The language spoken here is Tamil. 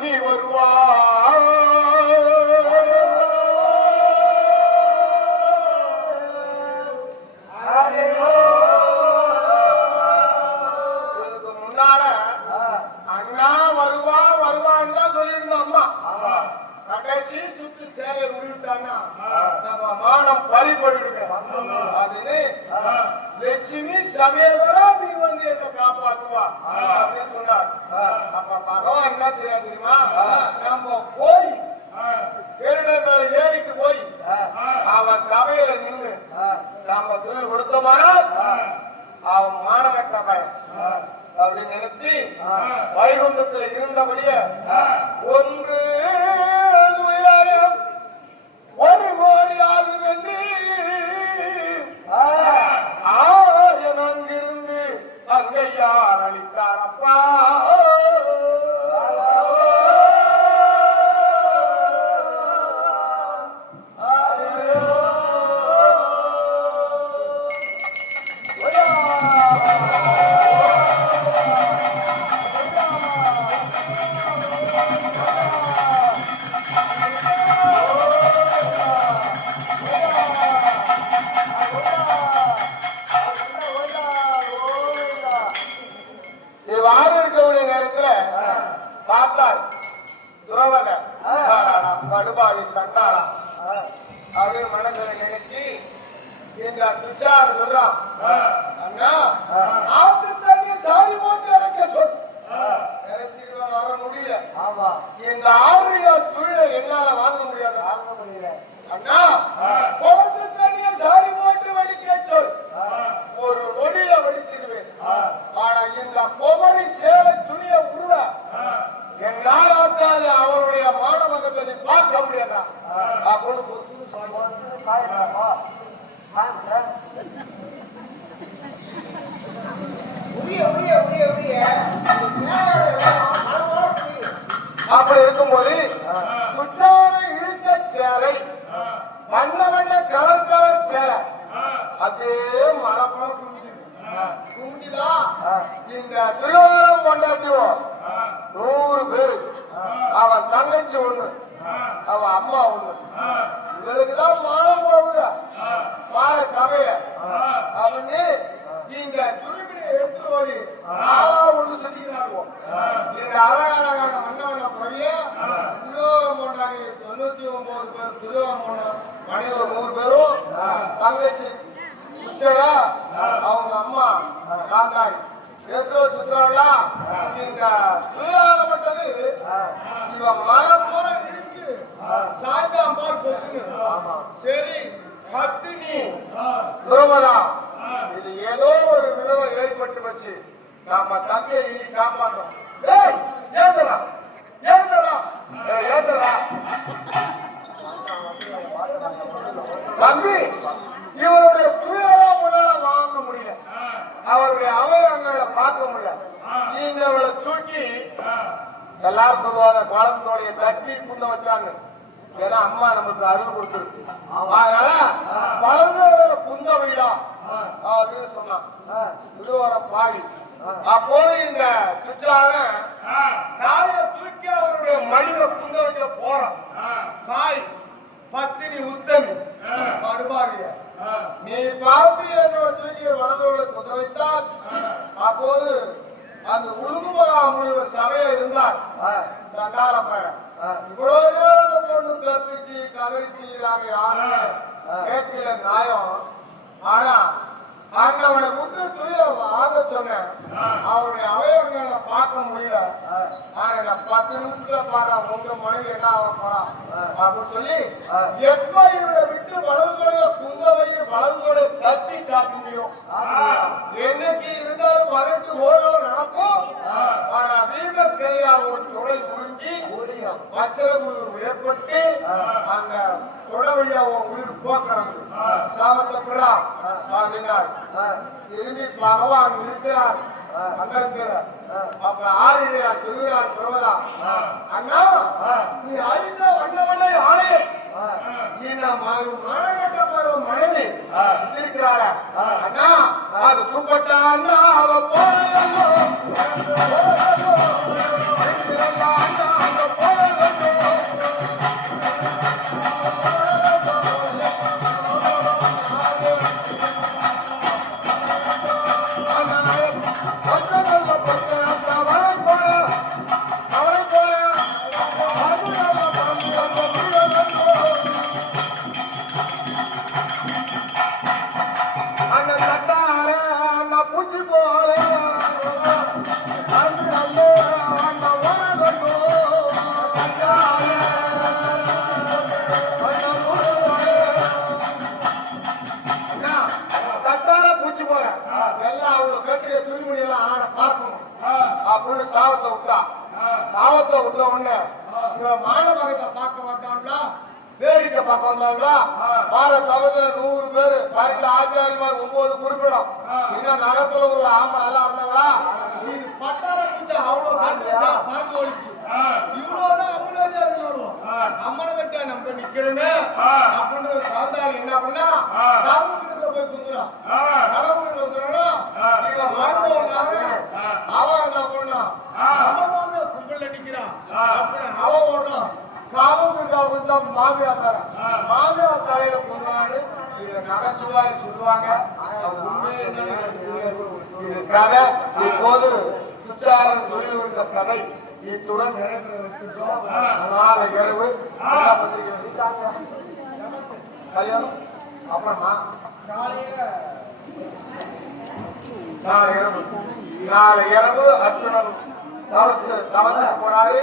நீ வருவா முன்னால அண்ணா வருவா வருவான்னு தான் சொல்லியிருந்த அம்மா. கடைசி சுத்து சேலை உருவிட்டான்னா நம்ம மானம் பறி போயிடுவேன் அப்படின்னு லட்சுமி சமேதரா நீ வந்து என்ன காப்பாத்துவா அப்படின்னு சொன்னார். அப்ப பகவான் என்ன செய்ய தெரியுமா, நம்ம போய் பேரிடர் மேல ஏறிட்டு போய் அவன் சபையில நின்று நம்ம தூர் கொடுத்தோம்னா அவன் மானகட்ட பையன் அப்படின்னு நினைச்சு வைகுந்தத்துல இருந்தபடியே ஒன்று ஒரு கோடி ஆகும் என்று ஆயன் அங்கிருந்து அங்கையார் அளித்தாரப்பா. கடுபாவி சண்டாளா அப்படின்னு மனசுல நினைச்சு இந்த துச்சார் சொல்றான், அண்ணா ஆத்து தண்ணி சாடி போட்டு இறக்க சொல் நினைச்சிட்டு வர முடியல. இந்த 6 தொழிலை என்னால வாங்க முடியாது. அண்ணா குளத்து தண்ணிய சாடி போட்டு வடிக்க சொல் ஒரு நொடியில வடிச்சிருவேன். ஆனா இந்த குமரி சேலை துணிய உருவ என்னால அவருடைய மானவகத்தை நீ பார்க்க முடியாதா அப்படின்னு அப்படி இருக்கும்போது குச்சாலை இழுத்த சேலை வண்ண வண்ண கலர் கலர் சேலை அப்படியே மழை போல குஞ்சுதான். இந்த திருவாரம் கொண்டாடுவோம் 100 பேரு. அவன் தங்கச்சி ஒண்ணு, அவன் அம்மா ஒண்ணு. இவருக்குதான் மாலை போடுற மாற சபைய அப்படின்னு இந்த துருவினை எடுத்து ஓடி ஆளா ஒண்ணு சுத்திக்கிறாங்க. இந்த அழகான மன்னவன பழைய துருவம் போட்டாங்க 99 பேர். துருவம் மனைவி 100 பேரும் தங்கச்சி சுற்றடா அவங்க அம்மா காந்தாடி எத்தோ சுற்றுலா. இந்த துயாகப்பட்டது இவன் மரம் போல இருக்கு சாய்ந்தாம்பார் பொத்துன்னு. சரி பத்தினி துருவதா இது ஏதோ ஒரு விரோதம் ஏற்பட்டு வச்சு நாம தம்பியை இனி காப்பாற்றோம். ஏத்தடா ஏத்தடா ஏத்தடா தம்பி இவருடைய துயரா முன்னால வாங்க முடியல, அவருடைய அவயவங்களை பார்க்க முடியல. நீங்க அவளை தூக்கி எல்லாரும் சொல்லுவாங்க குழந்தைய தட்டி புண்ண வச்சாங்க. ஏன்னா அம்மா நமக்கு அருள் கொடுத்துருக்கு. அதனால குழந்தையோட குந்த வீடா அப்படின்னு சொன்னான் திருவர பாவி. அப்போது இந்த துச்சான தாய தூக்கி அவருடைய மனித குந்த வைக்க போறான். தாய் பத்தினி உத்தமி படுபாவிய நீ பார்த்து என்னோட தூக்கி வலதோடு குத வைத்தால் அப்போது அந்த உழுகுமகா முனிவர் சபையில இருந்தார். சண்டால பையன் இவ்வளவு நேரம் பொண்ணு கற்பிச்சு கதறிச்சு நாங்க யாருமே கேட்கல நியாயம். ஆனா அங்க அவனை விட்டு துயில ஆக சொன்னேன். அவருடைய அவயவங்களை பார்க்க முடியல. ஆனா 10 நிமிஷத்துல பாரு உங்க மனைவி என்ன ஆக போறான் அப்படின்னு சொல்லி எப்ப இவரை விட்டு வலதுடைய குந்தவையில் வலதுடைய தட்டி காட்ட முடியும். என்னைக்கு இருந்தாலும் வரட்டு ஓரோ நடக்கும். ஆனா வீட கையா ஒரு தொடை புரிஞ்சு அச்சரவு ஏற்பட்டு அந்த தொடவழியா உயிர் போக்கிறது சாபத்தை அப்படின்னார். திரும்பி பகவான் இருக்கிறார் அந்த இருக்கிறார். அப்ப ஆரியார் சொல்லுகிறார் சொல்வதா, அண்ணா நீ அழிந்த வண்ண வண்ண ஆணையை நீ மானகட்ட பருவம் மனைவி இருக்கிறாள அண்ணா அது சூப்பட்டா அண்ணா அவ போய் சாவத்தை விட்டா. சாவத்தை விட்ட உடனே இவன் மானமகத்தை பார்க்க வந்தாங்களா, வேடிக்கை பார்க்க வந்தாங்களா. வார சபத்துல 100 பேரு கரெக்டா ஆச்சாரியமார் 9 குறிப்பிடும். இன்னும் நகத்துல உள்ள ஆமா எல்லாம் இருந்தாங்களா. இது பட்டார பூச்சா அவ்வளவு பார்த்து ஓடிச்சு. இவ்வளவுதான் அம்மனே இருந்தாலும் அம்மனை விட்டா நம்ம நிக்கிறோமே அப்படின்னு சாந்தாரி என்ன பண்ணா கடவுள்கிட்ட போய் குந்துறான். கடவுள்கிட்ட குந்துறா இவன் மருமகனாரு அவன் என்ன பண்ணா நம்ம கும்பல்ல நிக்கிறான் அப்படின்னு அவன் ஓடுறான். கடவுள்கிட்ட மாமியார் தர மாமியார் தலையில குந்துறான்னு இதை நரசுவாய் சொல்லுவாங்க. உண்மையே இது கதை. இப்போது துச்சாரன் தொழில் இருந்த கதை இத்துடன் நிறைவேற வைக்கின்றோம். நாளை இரவு கல்யாணம் அப்புறமா நாளை இரவு அர்ஜுனன் தவசு போறாரு.